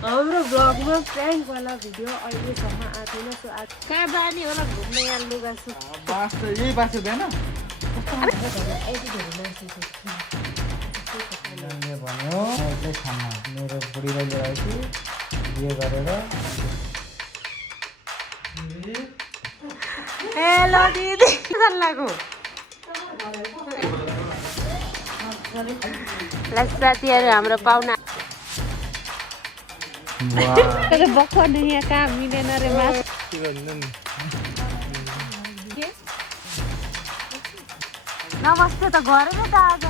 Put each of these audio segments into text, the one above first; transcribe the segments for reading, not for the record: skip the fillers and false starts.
हाम्रो ब्लगमा प्र्याङ्क वाला भिडियो अहिलेसम्म आएको छैन। सो आज कहाँ जाने होला घुम्ने यहाँ लुगा सु बास त यही बास हुँदैन भन्यो एक्लै खाना मेरो बुढीलाई लिएर छु बिहे गरेर। हेलो दिदी लाग्यो साथीहरू हाम्रो पाहुना बक्खर यहाँ कहाँ मिलेन रे मास नमस्ते त गरेर त आज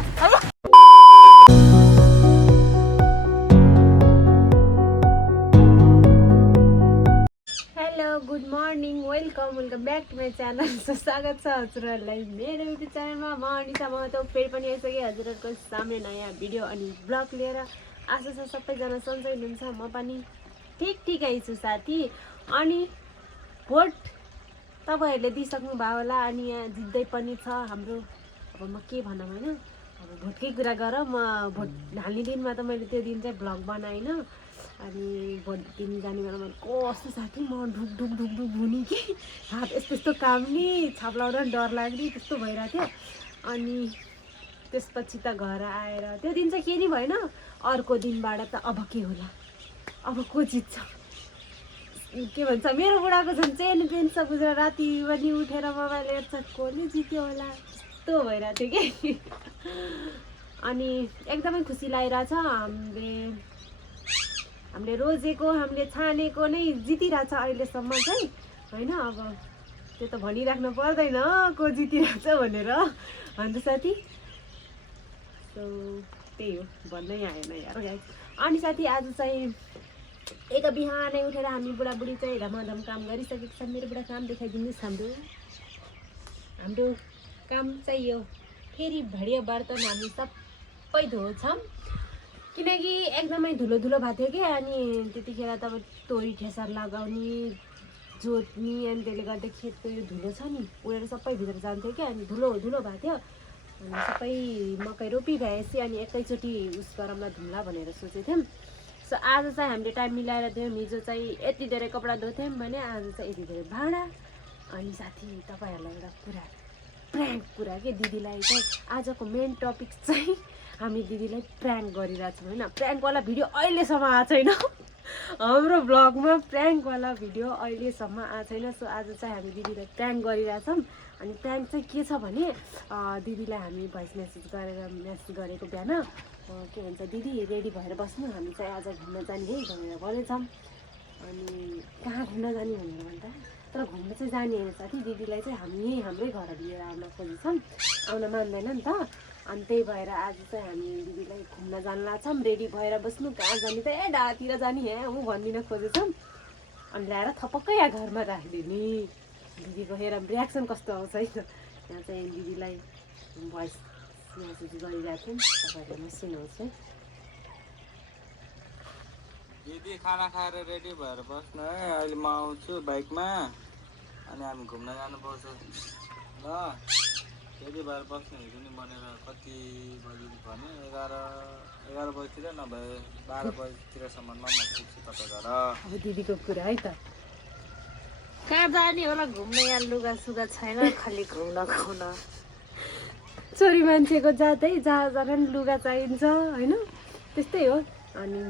hello good morning welcome back to my channel. So स्वागत छ हजुरहरूलाई मेरो युट्युब च्यानलमा। म अनिसा महतो फेरि पनि आइसकेँ हजुरहरूको सामने नयाँ भिडियो अनि ब्लग लिएर। आशा छ सबैजना सन्चै हुनुहुन्छ, म पनि ठिकै छु साथी। अनि भोट तपाईँहरूले दिइसक्नु भयो होला अनि यहाँ जित्दै पनि छ हाम्रो। अब म के भनौँ होइन, अब भोटकै कुरा गर। म भोट हाल्ने दिनमा त मैले त्यो दिन चाहिँ भ्लग बनाइनँ अनि भोट दिन जाने बेला मैले कस्तो साथी म ढुक ढुक ढुक ढुक हुने कि हात यस्तो यस्तो काम्ने छाप लाउँदा पनि डर लाग्ने त्यस्तो भइरहेको थियो। अनि त्यसपछि त घर आएर त्यो दिन चाहिँ के नि भएन। अर्को दिनबाट त अब के होला, अब को जित्छ के भन्छ। मेरो बुढाको झन् चेन पेन सब बुझेर राति पनि उठेर मोबाइल हेर्छ कसले जित्यो होला यस्तो भइरहेको थियो कि। अनि एकदमै खुसी लागिरहेछ। हामीले रोजेको हामीले छानेको नै जितिरहेछ अहिलेसम्म चाहिँ होइन। अब त्यो त भनिराख्नु पर्दैन को जितिरहेछ भनेर अन्त साथी। सो त्यही हो, भन्नै आएन यार गाइस। अनि साथी आज चाहिँ एक बिहानै उठेर हामी बुढाबुढी चाहिँ धमाधम काम गरिसकेको छ। मेरो बुढा काम देखाइदिनुहोस्। हाम्रो काम चाहिँ यो फेरि भडियो बर्तन हामी सबै धोछौँ किनकि एकदमै धुलो भएको थियो कि। अनि त्यतिखेर त अब तोरी ठेसर लगाउने जोत्ने अनि त्यसले गर्दा खेतको यो धुलो छ नि उडेर सबै भित्र जान्थ्यो कि। अनि धुलो भएको थियो अनि सबै मकै रोपी भएपछि अनि एकैचोटि उस गरममा धुम्ला भनेर सोचेको थियौँ। सो आज चाहिँ हामीले टाइम मिलाएर दियौँ। हिजो चाहिँ यति धेरै कपडा धोथ्यौँ भने आज चाहिँ यति धेरै भाँडा। अनि साथी तपाईँहरूलाई एउटा कुरा प्र्याङ्क कुरा के दिदीलाई चाहिँ आजको मेन टपिक चाहिँ हामी दिदीलाई प्र्याङ्क गरिरहेछौँ होइन। प्र्याङ्कवाला भिडियो अहिलेसम्म आएको छैन हाम्रो ब्लगमा। प्र्याङ्कवाला भिडियो अहिलेसम्म आएको छैन। सो आज चाहिँ हामी दिदीलाई प्र्याङ्क गरिरहेछौँ। अनि प्र्याङ्क चाहिँ के छ भने दिदीलाई हामी भोइस मेसेज गरेको बिहान के भन्छ दिदी रेडी भएर बस्नु हामी चाहिँ आज घुम्न जाने है भनेर भनेछौँ। अनि कहाँ घुम्न जाने भनेर भन्दा तर घुम्न चाहिँ जाने होइन साथी। दिदीलाई चाहिँ हामी हाम्रै घर लिएर आउन खोजेछौँ, आउन मान्दैन नि त। अनि त्यही भएर आज चाहिँ हामी दिदीलाई घुम्न जान लाग्छौँ। रेडी भएर बस्नु कहाँ जाने त डाँडातिर जाने हे ऊ भनिदिन खोजेछौँ। अनि ल्याएर थपक्कै यहाँ घरमा राखिदिने। दिदीको हेर रियाक्सन कस्तो आउँछ है। यहाँ चाहिँ दिदीलाई भोइस मेसेज गरिरहेको थियौँ, तपाईँहरूलाई म सुनाउँछु। दिदी खाना खाएर रेडी भएर बस्नु है, अहिले म आउँछु बाइकमा अनि हामी घुम्न जानुपर्छ ल। रेडी भएर बस्नु हेर्नु नि भनेर कति बजी भने 11 बजीतिर नभए 12 बजीतिरसम्ममा म पुग्छु तपाईँ घर। अब दिदीको कुरा है त कहाँ जाने होला घुम्न यहाँ लुगा सुगा छैन खालि घुम्न खुम्न। छोरी मान्छेको जाँदै जहाँ जाँदा पनि लुगा चाहिन्छ होइन, त्यस्तै हो। अनि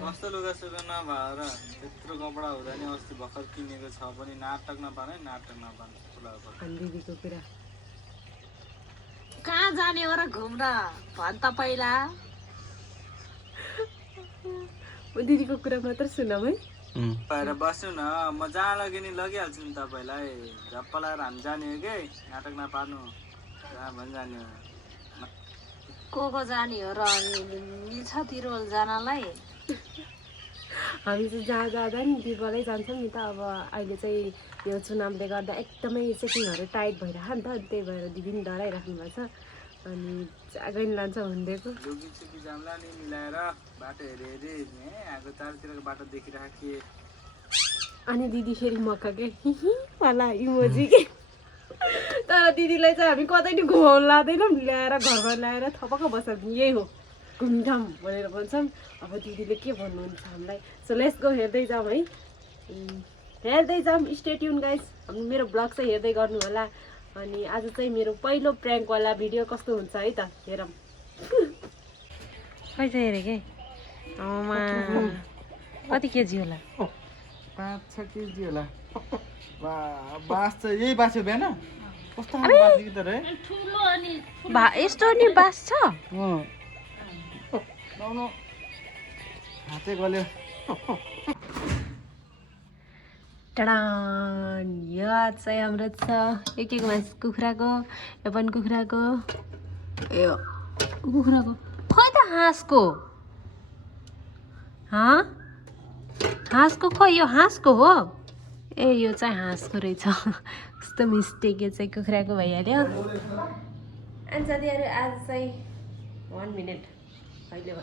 कस्तो लुगा सुगा नभएर त्यत्रो कपडा हुँदा नि अस्ति भर्खर किनेको छ पनि नाटक नपाने अनि दिदीको कुरा कहाँ जाने हो र घुम्न भन् त पहिला। दिदीको कुरा मात्र सुनौँ है भएर बस्नु न, म जहाँ लगे नि लगिहाल्छु नि तपाईँलाई। झप्प लगाएर हामी जाने हो कि नाटक नपार्नु, जहाँ पनि जाने हो। को जाने हो र मिल्छ तिरोल जानलाई। हामी चाहिँ जहाँ जाँदा नि तिरोलै जान्छौँ नि त। अब अहिले चाहिँ यो चुनावले गर्दा एकदमै सेटिङहरू टाइट भइरहेको नि त, त्यही भएर दिदी पनि डराइराख्नु भएको छ। अनि जागै नि लान्छ हुँदैको लुगी जाम्ला नि मिलाएर बाटो हेरी आएको चारतिरको बाटो देखिरहेको थिएँ। अनि दिदी फेरि मक्का के वाला इमोजी के। तर दिदीलाई चाहिँ हामी कतै नि घुमाउनु लाँदैनौँ, ल्याएर घरमा ल्याएर थपक्क बसाल्छौँ। यही हो घुमघाम भनेर भन्छौँ। अब दिदीले के भन्नुहुन्छ हामीलाई, सो लेट्स गो हेर्दै जाऊँ है, हेर्दै जाऊँ। स्टे ट्युन गाइस, मेरो ब्लग चाहिँ हेर्दै गर्नु होला। अनि आज चाहिँ मेरो पहिलो प्र्याङ्कवाला भिडियो कस्तो हुन्छ है त हेरौँ। खै चाहिँ हेरेँ कि कति केजी होला? 5-6 केजी होला। बास चाहिँ यही बास हो बिहान? कस्तो खालको बास कि तर है? यस्तो नि बास छ? लाउनु हातै गल्यो। टडान, यो चाहिँ हाम्रो छ एक मास कुखुराको, यो पनि कुखुराको, यो कुखुराको, खै त हाँसको, हाँसको खोइ, यो हाँसको हो ए, यो चाहिँ हाँसको रहेछ। कस्तो मिस्टेक, यो चाहिँ कुखुराको भइहाल्यो। अनि साथीहरू आज चाहिँ 1 मिनट अहिले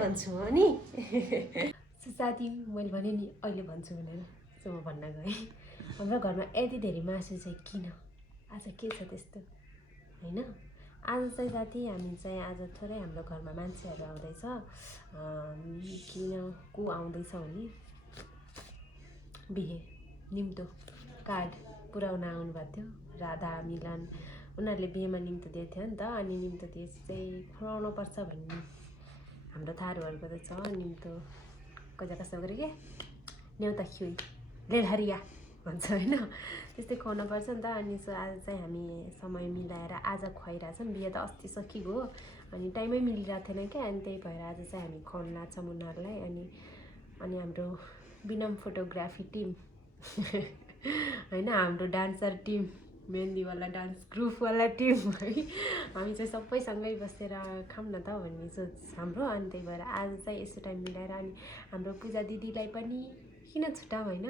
भन्छु हो नि। साथी मैले भने नि अहिले भन्छु भनेर, सो म भन्न गएँ। हाम्रो घरमा यति धेरै मासु चाहिँ किन, आज के छ त्यस्तो होइन? आज चाहिँ साथी हामी चाहिँ आज थोरै हाम्रो घरमा मान्छेहरू आउँदैछ। किन को आउँदैछ भने बिहे निम्तो कार्ड पुऱ्याउन आउनुभएको थियो, राधा मिलन, उनीहरूले बिहेमा निम्तो दिएको थियो नि त। अनि निम्तो दिएपछि चाहिँ खुवाउनु पर्छ भन्ने हाम्रो थारूहरूको त छ निम्तो, कता कस्तो गरे के न्यौता खुइ लेलहरिया भन्छ होइन, त्यस्तै खुवाउनु पर्छ नि त। अनि सो आज चाहिँ हामी समय मिलाएर आज खुवाइरहेछौँ। बिहे त अस्ति सकिगयो, अनि टाइमै मिलिरहेको थिएन क्या, अनि त्यही भएर आज चाहिँ हामी खुवाउनु लाग्छौँ उनीहरूलाई। अनि हाम्रो बिनम फोटोग्राफी टिम होइन, हाम्रो डान्सर टिम, मेहन्दीवाला डान्स ग्रुपवाला टिम है, हामी चाहिँ सबैसँगै बसेर खाऊँ न त भन्ने सोच हाम्रो। अनि त्यही भएर आज चाहिँ यसो टाइम मिलाएर, अनि हाम्रो पूजा दिदीलाई पनि किन छुट्याऊँ होइन,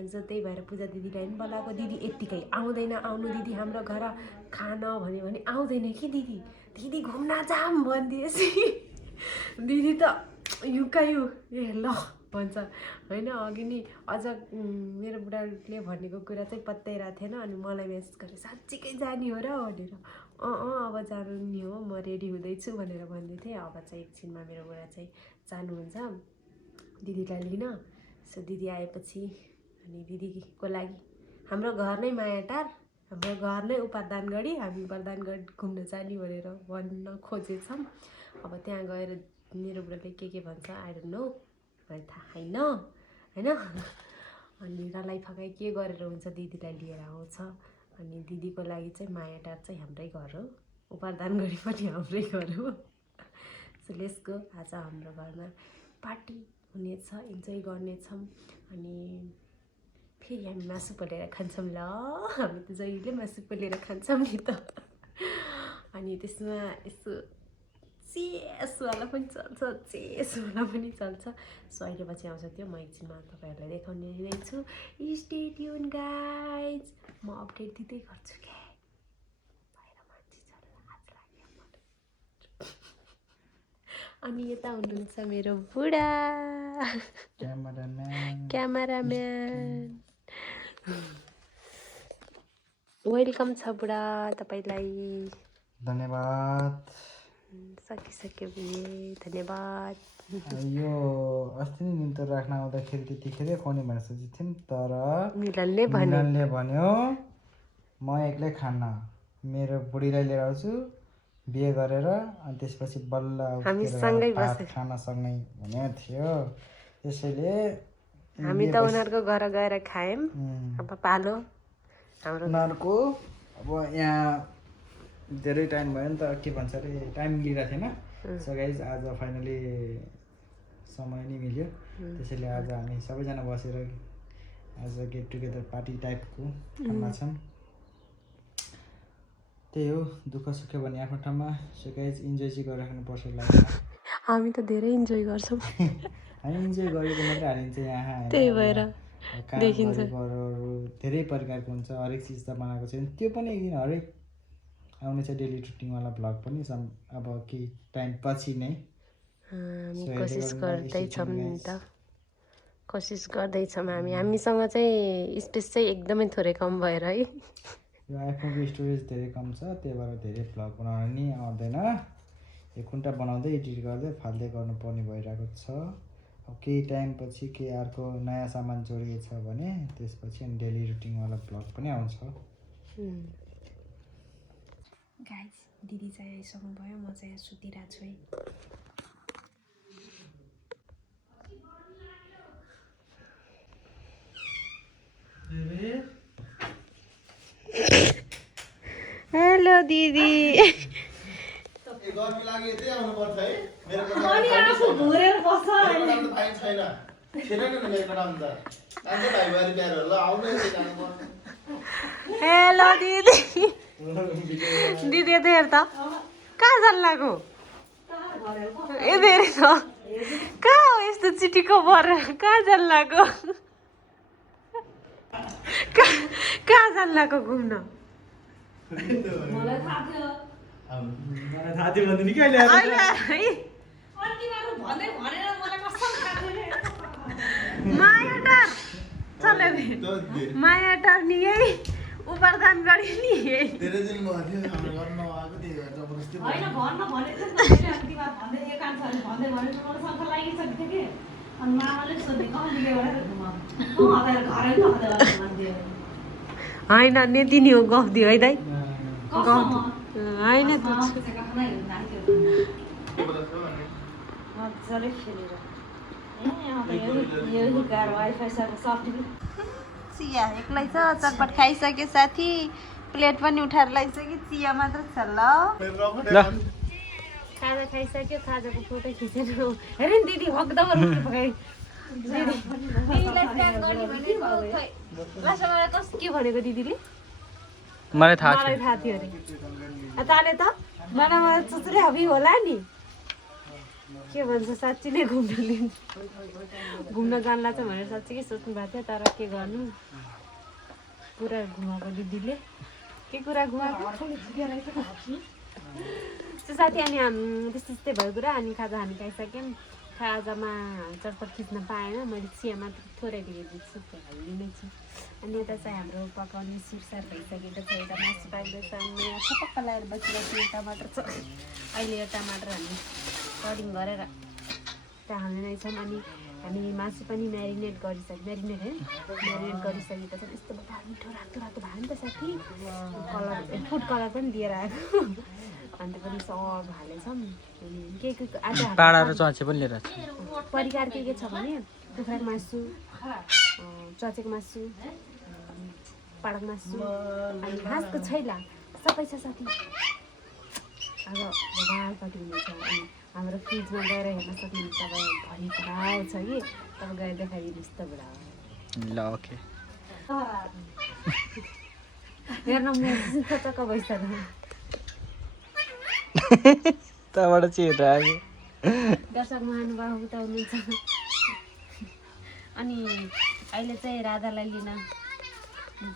अनि सो त्यही भएर पूजा दिदीलाई पनि बोलाएको। दिदी यत्तिकै आउँदैन, आउनु दिदी हाम्रो घर खान भन्यो भने आउँदैन कि दिदी, दिदी घुम्न जाऊँ भनिदिएपछि दिदी त युकायु ए ल भन्छ होइन। अघि नि अझ मेरो बुढाले भनेको कुरा चाहिँ पत्याइरहेको थिएन, अनि मलाई मेसेज गरेँ साँच्चीकै जाने हो र भनेर। अब जानु नि हो, म रेडी हुँदैछु भनेर भन्दै थिएँ। अब चाहिँ एकछिनमा मेरो बुढा चाहिँ जानुहुन्छ दिदीलाई लिन। सो दिदी आएपछि अनि दिदीको लागि हाम्रो घर नै मायाटार, हाम्रो घर नै उपादानगढी, हामी वरदानगढ घुम्न जाने भनेर भन्न खोजेछौँ। अब त्यहाँ गएर मेरो बुढाले के भन्छ आई डोन्ट नो, मलाई थाहा छैन होइन। अनि रलाई फकाइ के गरेर हुन्छ, दिदीलाई लिएर आउँछ। अनि दिदीको लागि चाहिँ मायाटार चाहिँ हाम्रै घर हो, उपादानगढी पनि हाम्रै घर हो। सो लेट्स गो, आज हाम्रो घरमा पार्टी हुनेछ, इन्जोय गर्नेछौँ। अनि फेरि हामी मासु पोलेर खान्छौँ ल, हामी त जहिले मासु पोलेर खान्छौँ नि त। अनि त्यसमा यसो चेसवाला पनि चल्छ, चेसवाला पनि चल्छ। सो अहिले पछि आउँछ त्यो, म एकछिनमा तपाईँहरूलाई देखाउने नै छु। स्टे ट्युन गाइज, म अपडेट दिँदै गर्छु क्या। बाहिर मान्छे छ लाज लाग्यो। अनि यता हुनुहुन्छ मेरो बुढा क्यामेराम्यान। वेलकम छ बुढा तपाईँलाई, धन्यवाद। सकिसक्यो बिहे, धन्यवाद। यो अस्ति नै निम्तो राख्न आउँदाखेरि त्यतिखेरै खुवाउने भनेर सोचेको थियौँ, तर मिलनले भन्यो म एक्लै खान्न, मेरो बुढीलाई लिएर आउँछु बिहे गरेर, अनि त्यसपछि बल्ल हामी सँगै बसेर खान सक्ने भनेको थियो। त्यसैले हामी त उनीहरूको घर गएर खायौँ। अब पालो हाम्रो उनीहरूको। अब यहाँ धेरै टाइम भयो नि त, के भन्छ अरे टाइम मिलिरहेको थिएन। सो गाइज आज फाइनली समय नै मिल्यो, त्यसैले आज हामी सबैजना बसेर आज गेट टुगेदर पार्टी टाइपको खाना छौँ। त्यही हो, दुःख सुख भने आफ्नो ठाउँमा। सो गाइज इन्जोय चाहिँ गरिराख्नुपर्छ लाग्छ। हामी त धेरै इन्जोय गर्छौँ। हामी इन्जोय गरेको मात्रै हालिन्छ यहाँ, त्यही भएर देखिन्छ धेरै प्रकारको हुन्छ, हरेक चिज त बनाएको छैन। त्यो पनि एकदिन हरेक आउनेछ डेली रुटिनवाला भ्लग पनि अब केही टाइम पछि नै हामी कोसिस गर्दैछौँ नि त, कोसिस गर्दैछौँ हामी। हामीसँग चाहिँ स्पेस चाहिँ एकदमै थोरै कम भएर है, यो आइफोनको स्टोरेज धेरै कम छ, त्यही भएर धेरै भ्लग बनाउन नि आउँदैन। एक खुन्टा बनाउँदै एडिट गर्दै फाल्दै गर्नुपर्ने भइरहेको छ। अब केही टाइमपछि केही अर्को नयाँ सामान जोडिएको छ भने त्यसपछि अनि डेली रुटिनवाला भ्लग पनि आउँछ। गाइस दिदी चाहिँ आइसक्नु भयो, म चाहिँ यहाँ सुतिरहेको छु है। हेलो दिदी। गर्मी लागि यतै आउनु पर्छ है। मेरो अनि आफू घुरेर बस्छ छैन छैन नि मेरो नाम त अझै भाइ भएर प्यार हो ल आउनु यतै जानु पर्छ। हेलो दिदी। दिदी यता हेर त कहाँ जानु लाग्यो? यता हेर त कहाँ हो यस्तो चिटीको बर कहाँ जानु लाग्यो? कहाँ जानु लाग्यो घुम्न? मलाई थाहा थियो भन्दै नि के अहिले माया टर्नी यही उपरदान गरी नि धेरै दिन भयो थियो हाम्रो घर नआएको त्यही भएर जबरजस्ती होइन भन्न भनेको थिएँ नि त मैले भन्दै एकान्त भन्दै भनेको मलाई शङ्ख लागिसकेको थियो कि अनि मामाले सोधे कहाँ लिएर हताएर घरै हताएर भनिदियो होइन नेति नि हो गफ दियो है दाइ होइन मजाले खेलेर यो गाह्रो वाइफाई सर्टिफिकेट चिया एक्लै छ चटपट खाइसक्यो साथी प्लेट पनि उठाएर ल्याइसक्यो चिया मात्र छ ल खाजा खाइसक्यो खाजाको फोटो खिचेर हेर नि दिदी हक्दम रोटी पकाइ के भनेको दिदीले मलाई थाहा थियो अरे ताले त मलाई चुचुरे हबी होला नि के भन्छ साँच्ची नै घुम्न जानला छ भनेर साँच्ची के सोच्नु भएको थियो तर के गर्नु पुरा घुमाएको दिदीले के कुरा घुमाएको साथी अनि त्यस्तै भयो कुरा अनि खाजा हामी खाइसक्यौँ खाजामा चटपट खिच्न पाएन मैले चिया मात्र थोरै दिएको छु हालिदिनै छु अनि यता चाहिँ हाम्रो पकाउने सिरसार भइसकेको छ यता मासु पाक्दैछ अनि छपक्क लगाएर बसिरहेको यो टमाटर छ अहिले यो टमाटर हामी कटिङ गरेर त्यहाँ हाल्ने छौँ अनि हामी मासु पनि म्यारिनेट गरिसकेको छ यस्तो मिठो रातो रातो भयो नि त साथी कलर फुड कलर पनि दिएर आएको अन्त पनि सब हालेछौँ के आज काँडा र चचे पनि लिएर परिकार के छ भने कुखुराको मासु चचेको मासु पाडक मासु अनि घाँसको छैला सबै छ साथी अब भगवान्पट्टि हुनेछ अनि हाम्रो फ्रिजमा गएर हेर्न सक्नुहुन्छ तपाईँ भरि खराब छ कि तपाईँ गएर देखाइदिनुहोस् त बुढा ल ओके हेर्न म चक्क भइसक्यो तबाट चाहिँ आयो दर्शक महानुभाव उता हुनुहुन्छ अनि अहिले चाहिँ राधालाई लिन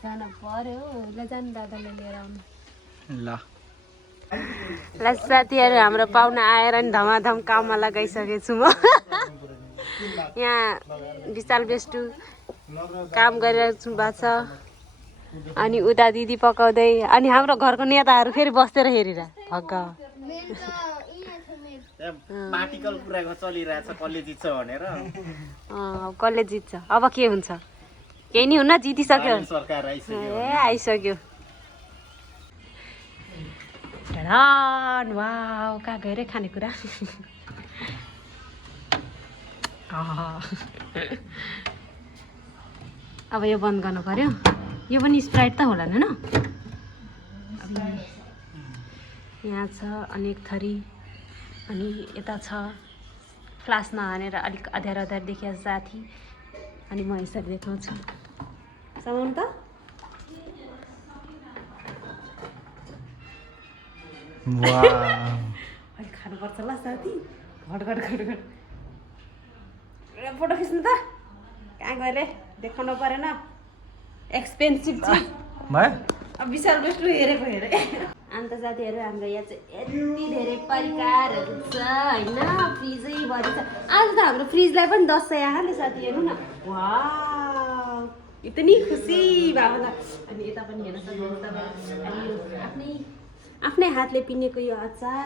जान पर्यो ल जानु दादालाई लिएर आउनु ल साथीहरू हाम्रो पाहुना आएर नि धमाधम काममा लगाइसकेको छु म यहाँ विशाल बेस्टु काम गरिरहेको भएको छ अनि उता दिदी पकाउँदै अनि हाम्रो घरको नेताहरू फेरि बसेर हेरेर भग्ग पार्टिकल कुराको चलिरहेछ कसले जित्छ भनेर कसले जित्छ अब के हुन्छ केही नि हुन्न जितिसक्यो सरकार आइसक्यो ए आइसक्यो वाउ कहाँ गएर खानेकुरा अब यो बन्द गर्नु पर्यो यो पनि स्प्राइट त होला हैन यहाँ छ अनेक थरी अनि यता छ फ्लास नहानेर अलिक अध्यार अध्यार देखिया साथी अनि म यसरी देखाउँछु सामान त अलिक खानुपर्छ ल साथी घट फोटो खिच्नु त कहाँ गएर देखाउनु परेन एक्सपेन्सिभ चिज अब विशाल बेस्ट हेरेको हेरे अन्त साथीहरू हाम्रो यहाँ चाहिँ यति धेरै परिकारहरू छ होइन फ्रिजै भरि छ आज त हाम्रो फ्रिजलाई पनि 10 आहाल्यो साथीहरू न वाउ यति खुसी भएको त अनि यता पनि हेर्न सक्नुहुन्छ तपाईँ अनि आफ्नै आफ्नै हातले पिनेको यो अचार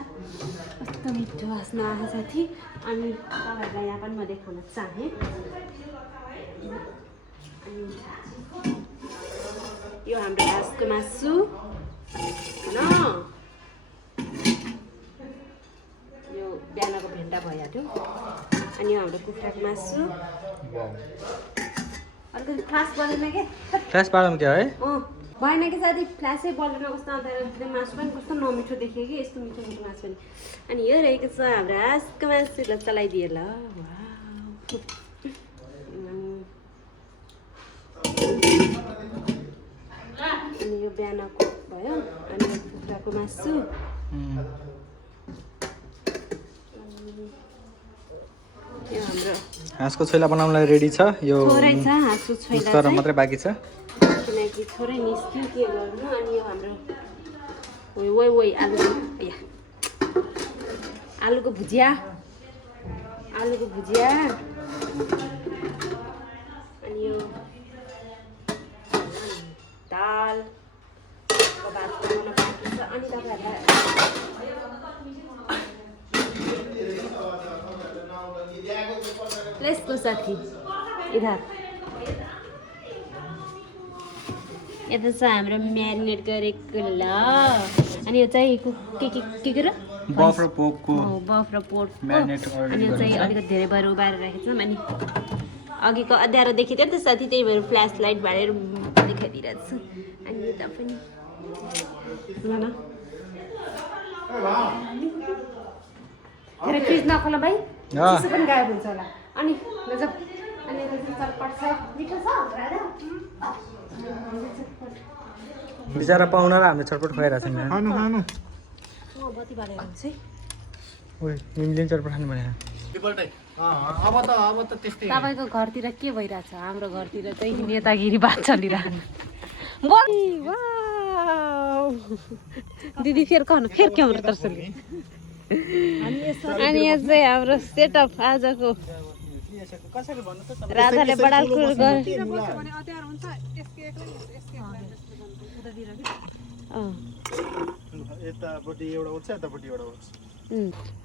कस्तो मिठो वासना आएको साथी। अनि तपाईँहरूलाई यहाँ पनि म देखाउन चाहेँ। अनि यो हाम्रो हाँसको मासु होइन, यो बिहानको भेन्डा भइहाल्यो। अनि यो हाम्रो कुखुराको मासु। अलिकति फ्लास बलेन के फ्ल्यास पाडौँ क्या है? भएन कि साथी, फ्ल्यासै बलेन। कस्तो अन्त मासु पनि कस्तो नमिठो देख्यो कि, यस्तो मिठो मिठो मासु पनि। अनि यो रहेको छ हाम्रो हाँसको मासु। ल चलाइदिए ल। अनि यो बिहानको भयो। अनि यो कुखुराको मासु। यो हाम्रो हाँसको छोइला बनाउनलाई रेडी छ। यो थोरै छ हाँसको छोइला तर मात्रै बाँकी छ, किनकि थोरै निस्क्यो के गर्नु। अनि यो हाम्रो वै आलुको भुजिया अनि यो दाल भात बनाउन बाँकी छ। अनि तपाईँहरूलाई Let's go साथी इधर। यता छ हाम्रो म्यारिनेट गरेको ल। अनि यो चाहिँ के गर बफ र पोर्कको म्यारिनेट। अनि यो चाहिँ अलिकति धेरै भएर उबारेर राखेको छौँ। अनि अघिको अँध्यारो देखिँदैन त साथी, त्यही भएर फ्ल्यास लाइट बालेर देखाइदिइरहेको छु। अनि यता पनि ल न धेरै फ्रिज नखोला भाइ, चिसो पनि गायब हुन्छ होला। अनि लजब अनि चटपट छ, मिठो छ राजा। बिचरा पाहुना र हामीले छटपट खुवाइरहेको छैन। खानु खानु बत्ती बालेर हुन्छ है। ओइ मिल्दैन चटपट खानु भनेर। अब त त्यस्तै तपाईँको घरतिर के भइरहेछ? हाम्रो घरतिर चाहिँ नेतागिरी बात चलिरहेको। दिदी फेरि कहनु फेरि क्यामेरा तर्सले। अनि यो चाहिँ हाम्रो सेटअप आजको राजाले बडालकुर गरे। यतापट्टि एउटा उठ्छ, यतापट्टि एउटा उठ्छ।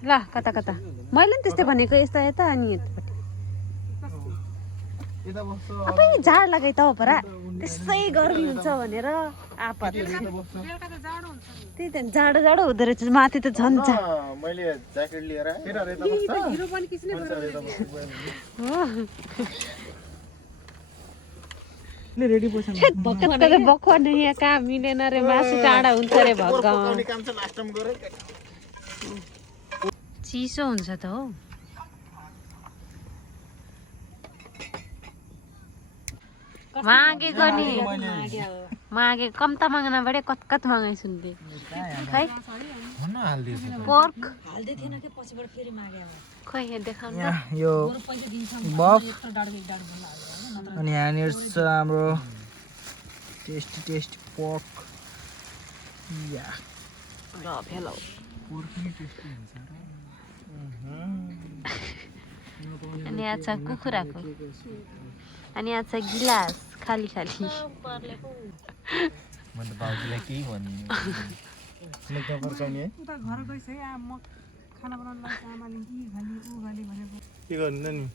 ल कता कता मैले पनि त्यस्तै भनेको, यता यता अनि यतापट्टि। अब झाड लगाइ त परा, त्यसै गर्मी हुन्छ भनेर आपत। त्यही त जाडो जाडो हुँदो रहेछ माथि त झन् मैले ज्याकेट लिएर रेडी पोसन भक्कु नै यहाँ कहाँ मिलेन रे, मासु टाढा हुन्छ रे भक्क। चिसो हुन्छ त हो। मागेको नि मागे कम त माग्न बढे कत मागाइ सुन्थे खै पोर्क हाल्दै थिएन के पछिबाट फेरि मागे खै यहाँ देखाउनु यो बफ। अनि यहाँनिर छ हाम्रो टेस्टी पोर्क। या ल फेलो अनि यहाँ छ कुखुराको। अनि यहाँ छ गिलास खाली खाली। मैले बाबुलाई केही भन्नु लेख्न पर्छ नि है। उता घर गइस है म खाना बनाउन लाग्छ आमाले कि खाली उ खाली भनेको के गर्नु नि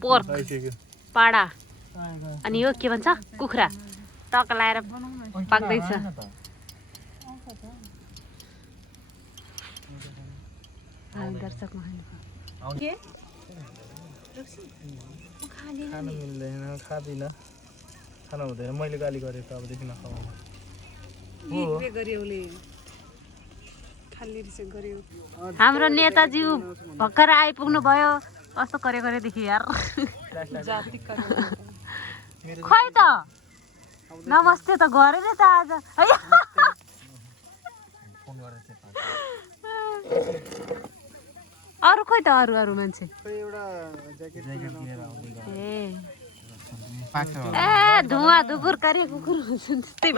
पोर्क पाडा। अनि यो के भन्छ कुखुरा टक लाएर पाक्दैछ। दर्शकमा के खानु मिल्दैन, खाँदिनँ, खानु हुँदैन। मैले गाली गरेँ त अबदेखि नखाऊ। हाम्रो नेताज्यू भर्खर आइपुग्नु भयो। कस्तो गरेदेखि यार खै त नमस्ते त गरे नि त आज है। अरू खोइ त अरू मान्छे ए धुवा धुकुर कार्य कुकुर हुन्छ त्यस्तै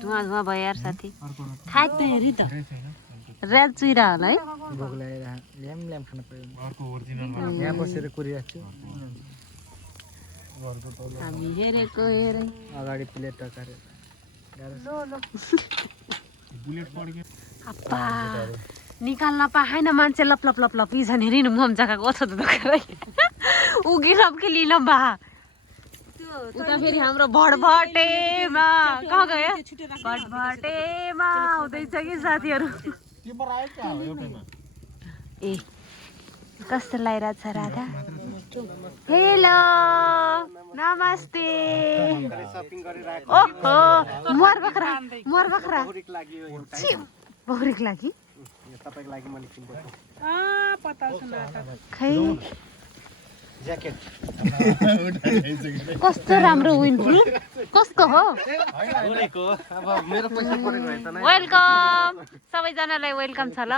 धुवा धुवा भयो यार साथी। खाइ त हेरी त रेल चुइरा होला है। भोक लागेर ल्याम खान पर्यो। यहाँ बसेर कुरिरहेको छु। हामी हेरेको हेरे अगाडि प्लेट टकारेर अप्पा निकाल्न पाएन मान्छे लप लप लप लप इजन हेरिनु मम जग्गाको अथ त दखरै उगिन के लिन बा उता फेरि हाम्रो भटभटेमा कहाँ गयो भटभटेमा आउँदैछ कि साथीहरू ए कस्तो लागिरहेछ राधा हेलो नमस्ते ओहो मर बखरा बहुरीको लागि खै कस्तो राम्रो विन्ड्रुफ कस्तो हो वेलकम सबैजनालाई वेलकम छ ल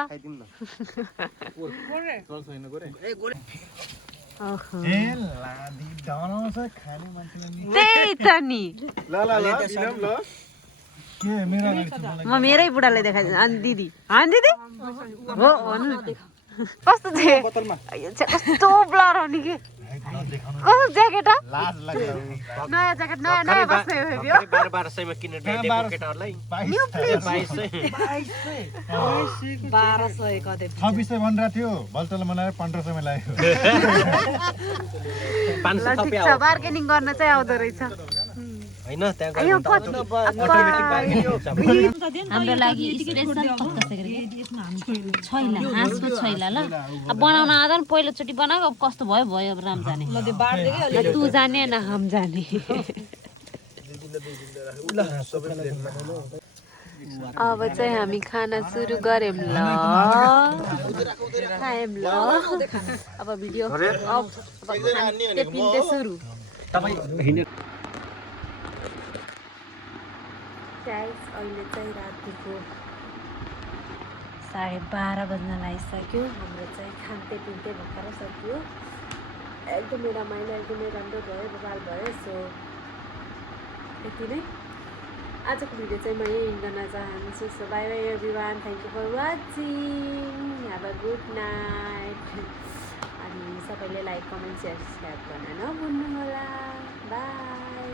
त्यही त नि म मेरै बुढालाई देखाइदिन्छु अनि दिदी हो भन्नु कस्तो थियो कस्तो ब्लर हो नि के कस्तो ज्याकेट नयाँ ज्याकेट नयाँ नयाँ बस्ने हो 1200 किनेर ल्याइदिएको केटाहरुलाई 1200 कतै 2600 भनेर थियो बल्तल बनाएर 1500 मा लाग्यो 500 थप्या हो बार्गेनिङ गर्न चाहिँ आउँदो रहेछ हैन त्यहाँ गएर अटोमेटिक बार्गेनिङ हुन्छ हाम्रो लागि स्पेशल छैला हाँसको छैला ल अब बनाउन आँदा पहिलोचोटि बनाएको अब कस्तो भयो भयो अब राम जाने तू जाने न हम जाने अब चाहिँ हामी खाना सुरु गर्यौं ल खायौं ल अब भिडियो अब पिन्दै सुरु गाइस अहिले चाहिँ रातिको 12:30 बज्न लागिसक्यो हाम्रो चाहिँ खान्ते पिन्ते भर्खर सक्यो एकदमै रमाइलो एकदमै राम्रो भयो बबाल भयो सो यति नै आजको भिडियो चाहिँ म यही इन्ड गर्न चाहन्छु so bye bye everyone thank you for watching have a good night अनि सबैले लाइक कमेन्ट सेयर सब्सक्राइब गर्न नभुल्नु होला बाई